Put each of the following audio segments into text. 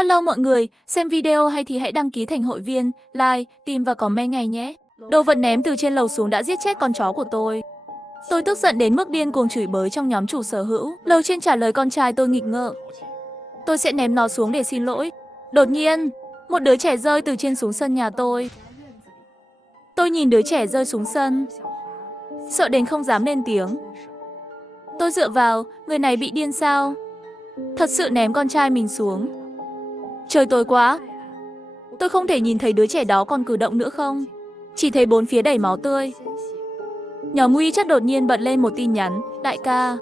Hello mọi người, xem video hay thì hãy đăng ký thành hội viên, like, tìm và comment ngay nhé. Đồ vật ném từ trên lầu xuống đã giết chết con chó của tôi. Tôi tức giận đến mức điên cuồng chửi bới trong nhóm chủ sở hữu. Lầu trên trả lời con trai tôi nghịch ngợm. Tôi sẽ ném nó xuống để xin lỗi. Đột nhiên, một đứa trẻ rơi từ trên xuống sân nhà tôi. Tôi nhìn đứa trẻ rơi xuống sân, sợ đến không dám lên tiếng. Tôi dựa vào, người này bị điên sao? Thật sự ném con trai mình xuống. Trời tối quá. Tôi không thể nhìn thấy đứa trẻ đó còn cử động nữa không? Chỉ thấy bốn phía đầy máu tươi. Nhóm nguy chất đột nhiên bật lên một tin nhắn. Đại ca,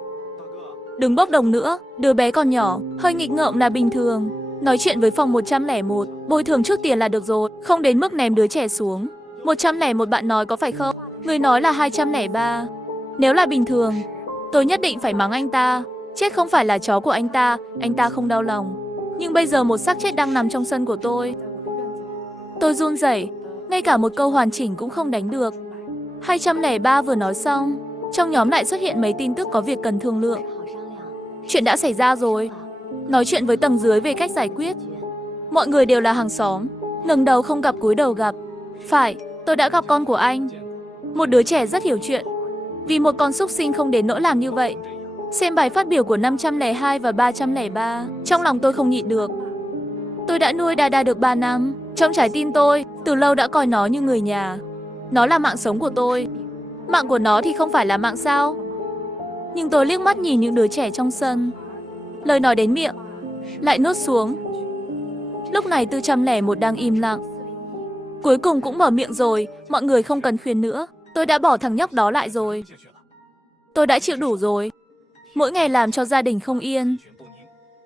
đừng bốc đồng nữa, đứa bé còn nhỏ, hơi nghịch ngợm là bình thường. Nói chuyện với phòng 101, bồi thường trước tiền là được rồi, không đến mức ném đứa trẻ xuống. 101 bạn nói có phải không? Người nói là 203. Nếu là bình thường, tôi nhất định phải mắng anh ta. Chết không phải là chó của anh ta không đau lòng. Nhưng bây giờ một xác chết đang nằm trong sân của tôi. Tôi run rẩy, ngay cả một câu hoàn chỉnh cũng không đánh được. 203 vừa nói xong, trong nhóm lại xuất hiện mấy tin tức có việc cần thương lượng. Chuyện đã xảy ra rồi. Nói chuyện với tầng dưới về cách giải quyết. Mọi người đều là hàng xóm, ngẩng đầu không gặp cúi đầu gặp. Phải, tôi đã gặp con của anh. Một đứa trẻ rất hiểu chuyện. Vì một con súc sinh không đến nỗi làm như vậy. Xem bài phát biểu của 502 và 303, trong lòng tôi không nhịn được. Tôi đã nuôi Dada được 3 năm, trong trái tim tôi, từ lâu đã coi nó như người nhà. Nó là mạng sống của tôi. Mạng của nó thì không phải là mạng sao? Nhưng tôi liếc mắt nhìn những đứa trẻ trong sân. Lời nói đến miệng, lại nuốt xuống. Lúc này 401 đang im lặng. Cuối cùng cũng mở miệng rồi, mọi người không cần khuyên nữa. Tôi đã bỏ thằng nhóc đó lại rồi. Tôi đã chịu đủ rồi. Mỗi ngày làm cho gia đình không yên.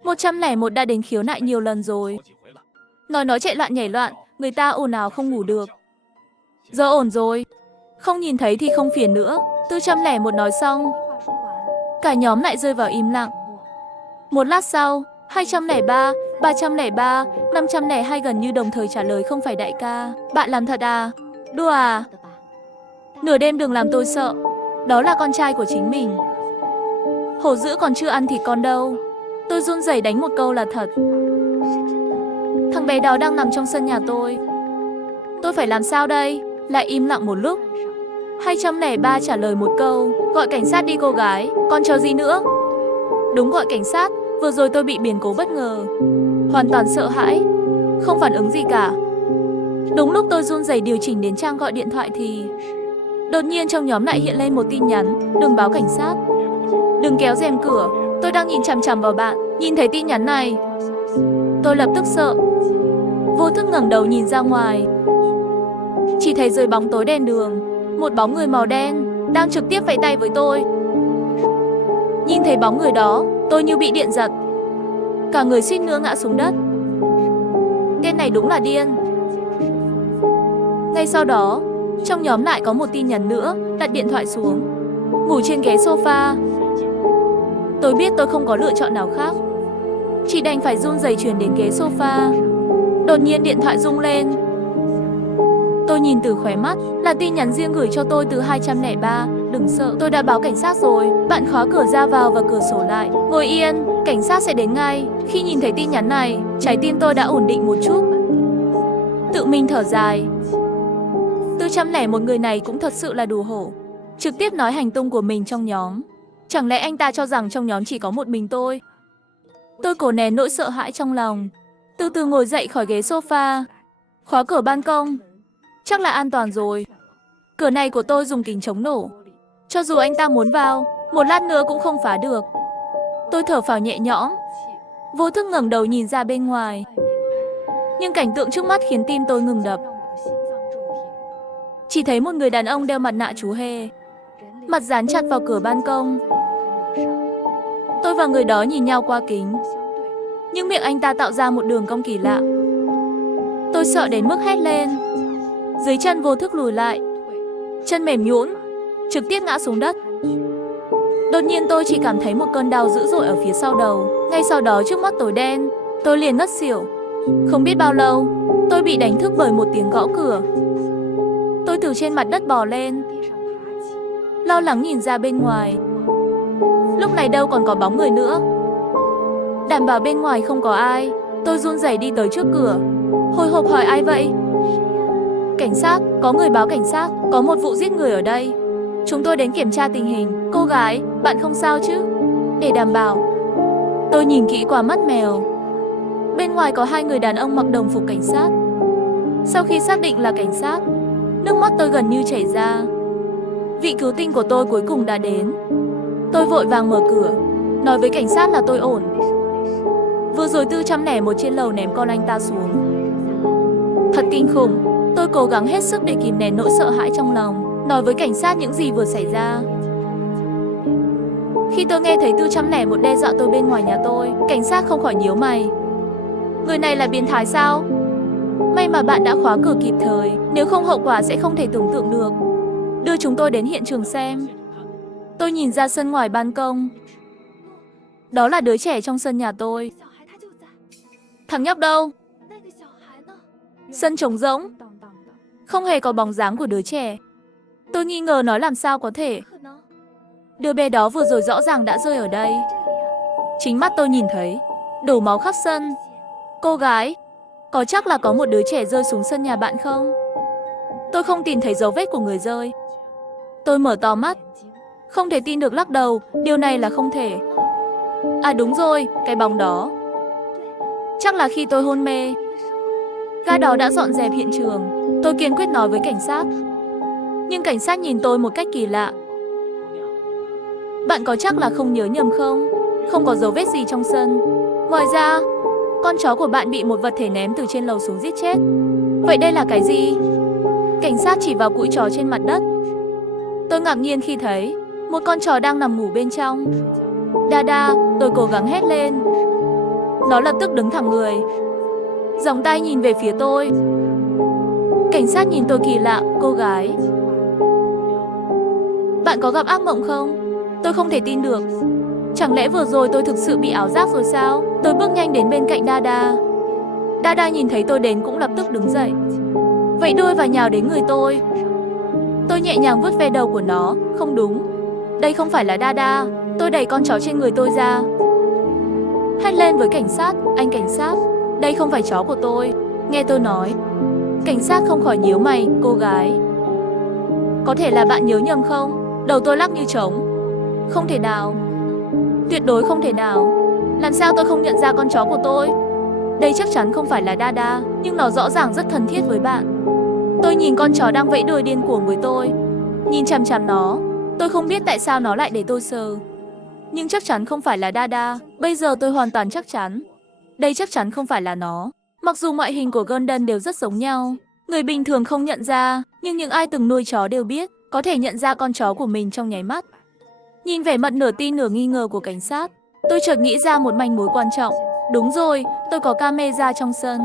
101 đã đến khiếu nại nhiều lần rồi. Nói chạy loạn nhảy loạn, người ta ồn ào không ngủ được. Giờ ổn rồi. Không nhìn thấy thì không phiền nữa. 401 nói xong, cả nhóm lại rơi vào im lặng. Một lát sau, 203, 303, 502 gần như đồng thời trả lời không phải đại ca. Bạn làm thật à? Đùa à? Nửa đêm đừng làm tôi sợ. Đó là con trai của chính mình. Hổ dữ còn chưa ăn thịt con đâu. Tôi run rẩy đánh một câu là thật. Thằng bé đó đang nằm trong sân nhà tôi. Tôi phải làm sao đây? Lại im lặng một lúc. 203 trả lời một câu. Gọi cảnh sát đi cô gái. Còn chờ gì nữa? Đúng, gọi cảnh sát. Vừa rồi tôi bị biến cố bất ngờ. Hoàn toàn sợ hãi. Không phản ứng gì cả. Đúng lúc tôi run rẩy điều chỉnh đến trang gọi điện thoại thì đột nhiên trong nhóm lại hiện lên một tin nhắn. Đừng báo cảnh sát. Đừng kéo rèm cửa. Tôi đang nhìn chằm chằm vào bạn. Nhìn thấy tin nhắn này, tôi lập tức sợ. Vô thức ngẩng đầu nhìn ra ngoài. Chỉ thấy dưới bóng tối đèn đường, một bóng người màu đen đang trực tiếp vẫy tay với tôi. Nhìn thấy bóng người đó, tôi như bị điện giật. Cả người suýt nữa ngã xuống đất. Tên này đúng là điên. Ngay sau đó, trong nhóm lại có một tin nhắn nữa. Đặt điện thoại xuống, ngủ trên ghế sofa. Tôi biết tôi không có lựa chọn nào khác, chỉ đành phải run rẩy chuyển đến ghế sofa. Đột nhiên điện thoại rung lên. Tôi nhìn từ khóe mắt, là tin nhắn riêng gửi cho tôi từ 203. Đừng sợ, tôi đã báo cảnh sát rồi. Bạn khóa cửa ra vào và cửa sổ lại. Ngồi yên, cảnh sát sẽ đến ngay. Khi nhìn thấy tin nhắn này, trái tim tôi đã ổn định một chút. Tự mình thở dài. 401 người này cũng thật sự là đủ hổ. Trực tiếp nói hành tung của mình trong nhóm. Chẳng lẽ anh ta cho rằng trong nhóm chỉ có một mình tôi? Tôi cố nén nỗi sợ hãi trong lòng, từ từ ngồi dậy khỏi ghế sofa, khóa cửa ban công. Chắc là an toàn rồi. Cửa này của tôi dùng kính chống nổ. Cho dù anh ta muốn vào, một lát nữa cũng không phá được. Tôi thở phào nhẹ nhõm, vô thức ngẩng đầu nhìn ra bên ngoài. Nhưng cảnh tượng trước mắt khiến tim tôi ngừng đập. Chỉ thấy một người đàn ông đeo mặt nạ chú hề, mặt dán chặt vào cửa ban công. Tôi và người đó nhìn nhau qua kính, nhưng miệng anh ta tạo ra một đường cong kỳ lạ. Tôi sợ đến mức hét lên. Dưới chân vô thức lùi lại, chân mềm nhũn, trực tiếp ngã xuống đất. Đột nhiên tôi chỉ cảm thấy một cơn đau dữ dội ở phía sau đầu. Ngay sau đó trước mắt tối đen, tôi liền ngất xỉu. Không biết bao lâu, tôi bị đánh thức bởi một tiếng gõ cửa. Tôi từ trên mặt đất bò lên, lo lắng nhìn ra bên ngoài. Lúc này đâu còn có bóng người nữa. Đảm bảo bên ngoài không có ai. Tôi run rẩy đi tới trước cửa, hồi hộp hỏi ai vậy? Cảnh sát, có người báo cảnh sát, có một vụ giết người ở đây. Chúng tôi đến kiểm tra tình hình. Cô gái, bạn không sao chứ? Để đảm bảo. Tôi nhìn kỹ qua mắt mèo. Bên ngoài có 2 người đàn ông mặc đồng phục cảnh sát. Sau khi xác định là cảnh sát, nước mắt tôi gần như chảy ra. Vị cứu tinh của tôi cuối cùng đã đến. Tôi vội vàng mở cửa, nói với cảnh sát là tôi ổn. Vừa rồi 401 trên lầu ném con anh ta xuống. Thật kinh khủng. Tôi cố gắng hết sức để kìm nén nỗi sợ hãi trong lòng, nói với cảnh sát những gì vừa xảy ra. Khi tôi nghe thấy 401 đe dọa tôi bên ngoài nhà tôi, cảnh sát không khỏi nhíu mày. Người này là biến thái sao? May mà bạn đã khóa cửa kịp thời, nếu không hậu quả sẽ không thể tưởng tượng được. Đưa chúng tôi đến hiện trường xem. Tôi nhìn ra sân ngoài ban công. Đó là đứa trẻ trong sân nhà tôi. Thằng nhóc đâu? Sân trống rỗng, không hề có bóng dáng của đứa trẻ. Tôi nghi ngờ nó làm sao có thể. Đứa bé đó vừa rồi rõ ràng đã rơi ở đây. Chính mắt tôi nhìn thấy, đổ máu khắp sân. Cô gái, có chắc là có một đứa trẻ rơi xuống sân nhà bạn không? Tôi không tìm thấy dấu vết của người rơi. Tôi mở to mắt, không thể tin được lắc đầu, điều này là không thể. À đúng rồi, cái bóng đó. Chắc là khi tôi hôn mê. Gã đó đã dọn dẹp hiện trường. Tôi kiên quyết nói với cảnh sát. Nhưng cảnh sát nhìn tôi một cách kỳ lạ. Bạn có chắc là không nhớ nhầm không? Không có dấu vết gì trong sân. Ngoài ra, con chó của bạn bị một vật thể ném từ trên lầu xuống giết chết. Vậy đây là cái gì? Cảnh sát chỉ vào cũi chó trên mặt đất. Tôi ngạc nhiên khi thấy một con chó đang nằm ngủ bên trong. Dada, tôi cố gắng hét lên. Nó lập tức đứng thẳng người, gióng tay nhìn về phía tôi. Cảnh sát nhìn tôi kỳ lạ. Cô gái, bạn có gặp ác mộng không? Tôi không thể tin được. Chẳng lẽ vừa rồi tôi thực sự bị ảo giác rồi sao? Tôi bước nhanh đến bên cạnh Dada. Dada nhìn thấy tôi đến cũng lập tức đứng dậy, vẫy đuôi và nhào đến người tôi. Tôi nhẹ nhàng vuốt ve đầu của nó. Không đúng, đây không phải là Dada. Tôi đẩy con chó trên người tôi ra, hét lên với cảnh sát. Anh cảnh sát, đây không phải chó của tôi. Nghe tôi nói, cảnh sát không khỏi nhíu mày. Cô gái, có thể là bạn nhớ nhầm không? Đầu tôi lắc như trống. Không thể nào, tuyệt đối không thể nào. Làm sao tôi không nhận ra con chó của tôi? Đây chắc chắn không phải là Dada, nhưng nó rõ ràng rất thân thiết với bạn. Tôi nhìn con chó đang vẫy đuôi điên cuồng với tôi, nhìn chằm chằm nó. Tôi không biết tại sao nó lại để tôi sờ, nhưng chắc chắn không phải là Dada. Bây giờ tôi hoàn toàn chắc chắn, đây chắc chắn không phải là nó. Mặc dù ngoại hình của Golden đều rất giống nhau, người bình thường không nhận ra, nhưng những ai từng nuôi chó đều biết, có thể nhận ra con chó của mình trong nháy mắt. Nhìn vẻ mặt nửa tin nửa nghi ngờ của cảnh sát, tôi chợt nghĩ ra một manh mối quan trọng. Đúng rồi, tôi có camera trong sân.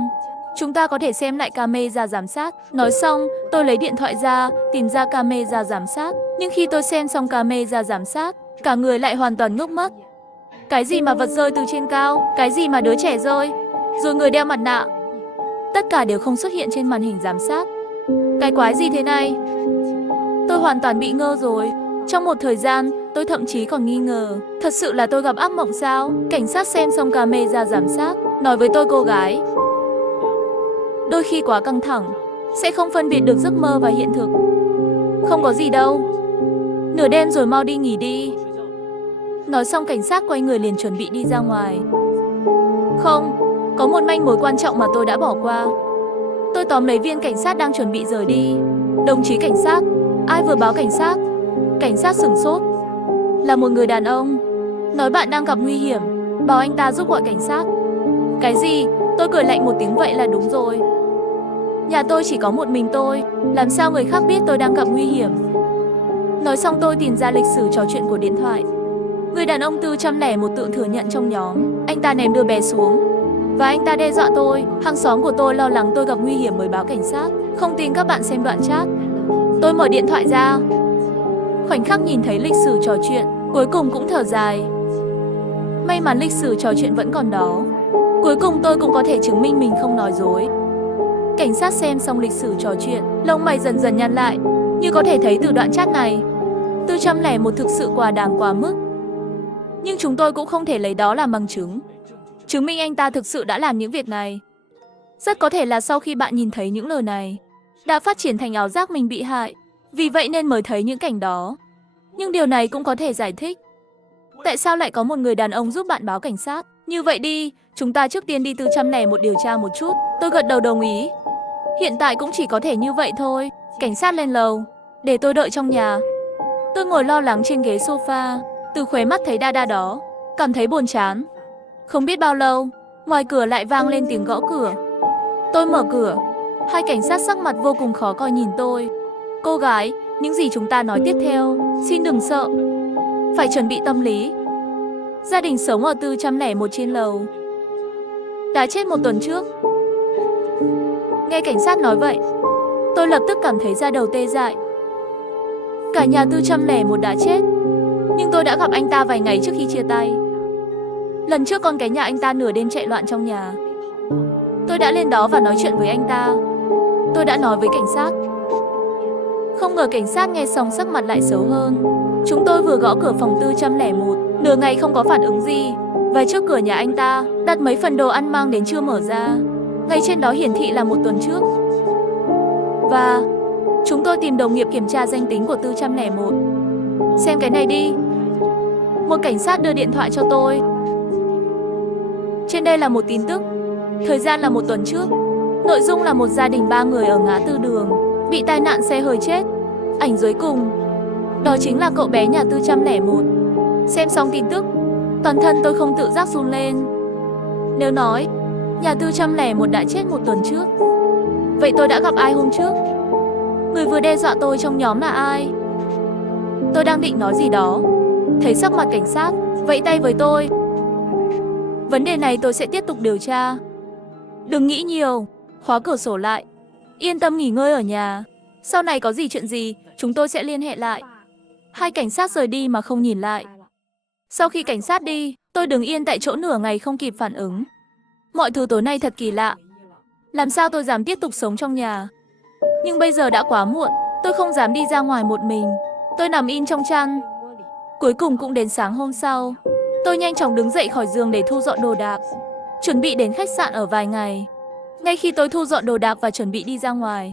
Chúng ta có thể xem lại camera giám sát. Nói xong, tôi lấy điện thoại ra, tìm ra camera giám sát. Nhưng khi tôi xem xong camera giám sát, cả người lại hoàn toàn ngốc mất. Cái gì mà vật rơi từ trên cao, cái gì mà đứa trẻ rơi, rồi người đeo mặt nạ. Tất cả đều không xuất hiện trên màn hình giám sát. Cái quái gì thế này? Tôi hoàn toàn bị ngơ rồi. Trong một thời gian, tôi thậm chí còn nghi ngờ, thật sự là tôi gặp ác mộng sao? Cảnh sát xem xong camera giám sát, nói với tôi. Cô gái, đôi khi quá căng thẳng, sẽ không phân biệt được giấc mơ và hiện thực. Không có gì đâu, nửa đêm rồi, mau đi nghỉ đi. Nói xong cảnh sát quay người liền chuẩn bị đi ra ngoài. Không, có một manh mối quan trọng mà tôi đã bỏ qua. Tôi tóm lấy viên cảnh sát đang chuẩn bị rời đi. Đồng chí cảnh sát, ai vừa báo cảnh sát? Cảnh sát sửng sốt. Là một người đàn ông, nói bạn đang gặp nguy hiểm, bảo anh ta giúp gọi cảnh sát. Cái gì? Tôi cười lạnh một tiếng. Vậy là đúng rồi. Nhà tôi chỉ có một mình tôi, làm sao người khác biết tôi đang gặp nguy hiểm? Nói xong tôi tìm ra lịch sử trò chuyện của điện thoại. Người đàn ông 401 tự thừa nhận trong nhóm, anh ta ném đứa bé xuống và anh ta đe dọa tôi. Hàng xóm của tôi lo lắng tôi gặp nguy hiểm mới báo cảnh sát. Không tin các bạn xem đoạn chat. Tôi mở điện thoại ra, khoảnh khắc nhìn thấy lịch sử trò chuyện, cuối cùng cũng thở dài. May mắn lịch sử trò chuyện vẫn còn đó. Cuối cùng tôi cũng có thể chứng minh mình không nói dối. Cảnh sát xem xong lịch sử trò chuyện, lông mày dần dần nhăn lại. Như có thể thấy từ đoạn chat này, 401 thực sự quá đáng quá mức. Nhưng chúng tôi cũng không thể lấy đó làm bằng chứng. chứng minh anh ta thực sự đã làm những việc này. Rất có thể là sau khi bạn nhìn thấy những lời này, đã phát triển thành ảo giác mình bị hại, vì vậy nên mới thấy những cảnh đó. Nhưng điều này cũng có thể giải thích tại sao lại có một người đàn ông giúp bạn báo cảnh sát. Như vậy đi, chúng ta trước tiên đi 401 điều tra một chút. Tôi gật đầu đồng ý. Hiện tại cũng chỉ có thể như vậy thôi. Cảnh sát lên lầu, để tôi đợi trong nhà. Tôi ngồi lo lắng trên ghế sofa, từ khóe mắt thấy đa đó, cảm thấy buồn chán. Không biết bao lâu, ngoài cửa lại vang lên tiếng gõ cửa. Tôi mở cửa, hai cảnh sát sắc mặt vô cùng khó coi nhìn tôi. Cô gái, những gì chúng ta nói tiếp theo, xin đừng sợ. Phải chuẩn bị tâm lý. Gia đình sống ở 401 trên lầu đã chết 1 tuần trước. Nghe cảnh sát nói vậy, tôi lập tức cảm thấy da đầu tê dại. Cả nhà 401 đã chết, nhưng tôi đã gặp anh ta vài ngày trước khi chia tay. Lần trước con cái nhà anh ta nửa đêm chạy loạn trong nhà. Tôi đã lên đó và nói chuyện với anh ta. Tôi đã nói với cảnh sát. Không ngờ cảnh sát nghe xong sắc mặt lại xấu hơn. Chúng tôi vừa gõ cửa phòng 401, nửa ngày không có phản ứng gì. Và trước cửa nhà anh ta đặt mấy phần đồ ăn mang đến chưa mở ra. Ngay trên đó hiển thị là 1 tuần trước. Và chúng tôi tìm đồng nghiệp kiểm tra danh tính của 401. Xem cái này đi. Một cảnh sát đưa điện thoại cho tôi. Trên đây là một tin tức. Thời gian là 1 tuần trước. Nội dung là một gia đình 3 người ở ngã tư đường bị tai nạn xe hơi chết. Ảnh dưới cùng, đó chính là cậu bé nhà 401. Xem xong tin tức, toàn thân tôi không tự giác run lên. Nếu nói nhà 401 đã chết 1 tuần trước, vậy tôi đã gặp ai hôm trước? Người vừa đe dọa tôi trong nhóm là ai? Tôi đang định nói gì đó, thấy sắc mặt cảnh sát vẫy tay với tôi. Vấn đề này tôi sẽ tiếp tục điều tra. Đừng nghĩ nhiều, khóa cửa sổ lại. Yên tâm nghỉ ngơi ở nhà. Sau này có gì chuyện gì, chúng tôi sẽ liên hệ lại. Hai cảnh sát rời đi mà không nhìn lại. Sau khi cảnh sát đi, tôi đứng yên tại chỗ nửa ngày không kịp phản ứng. Mọi thứ tối nay thật kỳ lạ. Làm sao tôi dám tiếp tục sống trong nhà? Nhưng bây giờ đã quá muộn, tôi không dám đi ra ngoài một mình. Tôi nằm im trong chăn. Cuối cùng cũng đến sáng hôm sau. Tôi nhanh chóng đứng dậy khỏi giường để thu dọn đồ đạc, chuẩn bị đến khách sạn ở vài ngày. Ngay khi tôi thu dọn đồ đạc và chuẩn bị đi ra ngoài,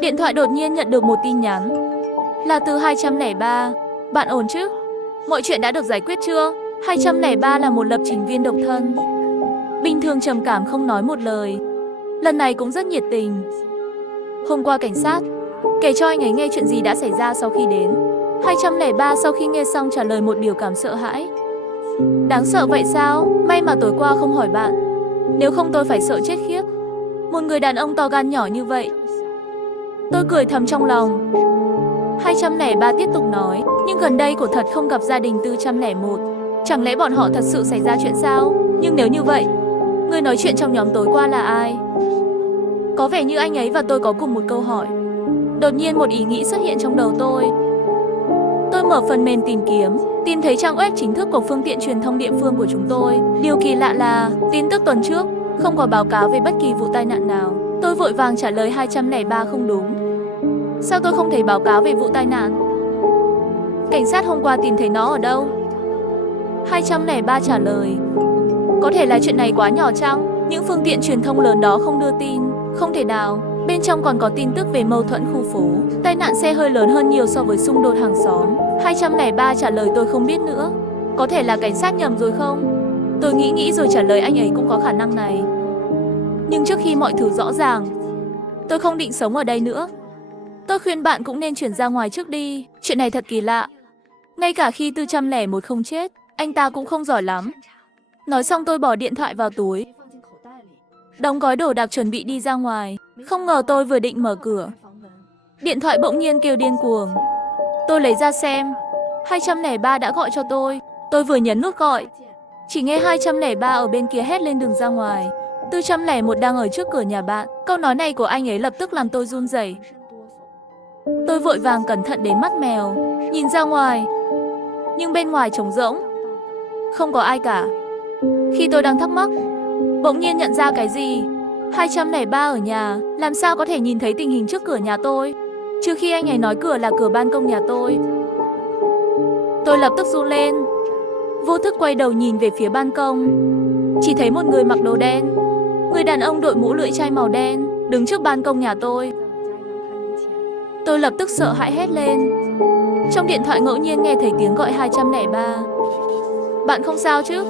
điện thoại đột nhiên nhận được một tin nhắn. Là từ 203. Bạn ổn chứ? Mọi chuyện đã được giải quyết chưa? 203 là một lập trình viên độc thân. Bình thường trầm cảm không nói một lời. Lần này cũng rất nhiệt tình. Hôm qua cảnh sát kể cho anh ấy nghe chuyện gì đã xảy ra sau khi đến. 203 sau khi nghe xong trả lời một biểu cảm sợ hãi. Đáng sợ vậy sao? May mà tối qua không hỏi bạn. Nếu không tôi phải sợ chết khiếp. Một người đàn ông to gan nhỏ như vậy. Tôi cười thầm trong lòng. 203 tiếp tục nói. Nhưng gần đây của thật không gặp gia đình 401. Chẳng lẽ bọn họ thật sự xảy ra chuyện sao? Nhưng nếu như vậy, người nói chuyện trong nhóm tối qua là ai? Có vẻ như anh ấy và tôi có cùng một câu hỏi. Đột nhiên một ý nghĩ xuất hiện trong đầu tôi. Tôi mở phần mềm tìm kiếm, tìm thấy trang web chính thức của phương tiện truyền thông địa phương của chúng tôi. Điều kỳ lạ là, tin tức tuần trước không có báo cáo về bất kỳ vụ tai nạn nào. Tôi vội vàng trả lời 203 không đúng. Sao tôi không thấy báo cáo về vụ tai nạn? Cảnh sát hôm qua tìm thấy nó ở đâu? 203 trả lời. Có thể là chuyện này quá nhỏ chăng? Những phương tiện truyền thông lớn đó không đưa tin. Không thể nào. Bên trong còn có tin tức về mâu thuẫn khu phố. Tai nạn xe hơi lớn hơn nhiều so với xung đột hàng xóm. 203 trả lời tôi không biết nữa. Có thể là cảnh sát nhầm rồi không? Tôi nghĩ rồi trả lời anh ấy cũng có khả năng này. Nhưng trước khi mọi thứ rõ ràng, tôi không định sống ở đây nữa. Tôi khuyên bạn cũng nên chuyển ra ngoài trước đi. Chuyện này thật kỳ lạ. Ngay cả khi 401 không chết, anh ta cũng không giỏi lắm. Nói xong tôi bỏ điện thoại vào túi, đóng gói đồ đạc chuẩn bị đi ra ngoài. Không ngờ tôi vừa định mở cửa, điện thoại bỗng nhiên kêu điên cuồng. Tôi lấy ra xem, 203 đã gọi cho tôi. Tôi vừa nhấn nút gọi, chỉ nghe 203 ở bên kia hét lên đừng ra ngoài. 401 đang ở trước cửa nhà bạn. Câu nói này của anh ấy lập tức làm tôi run rẩy. Tôi vội vàng cẩn thận đến mắt mèo, nhìn ra ngoài. Nhưng bên ngoài trống rỗng, không có ai cả. Khi tôi đang thắc mắc, bỗng nhiên nhận ra cái gì. 203 ở nhà, làm sao có thể nhìn thấy tình hình trước cửa nhà tôi? Trừ khi anh ấy nói cửa là cửa ban công nhà tôi. Tôi lập tức run lên, vô thức quay đầu nhìn về phía ban công. chỉ thấy một người mặc đồ đen. Người đàn ông đội mũ lưỡi chai màu đen, đứng trước ban công nhà tôi. Tôi lập tức sợ hãi hét lên. Trong điện thoại ngẫu nhiên nghe thấy tiếng gọi 203. Bạn không sao chứ?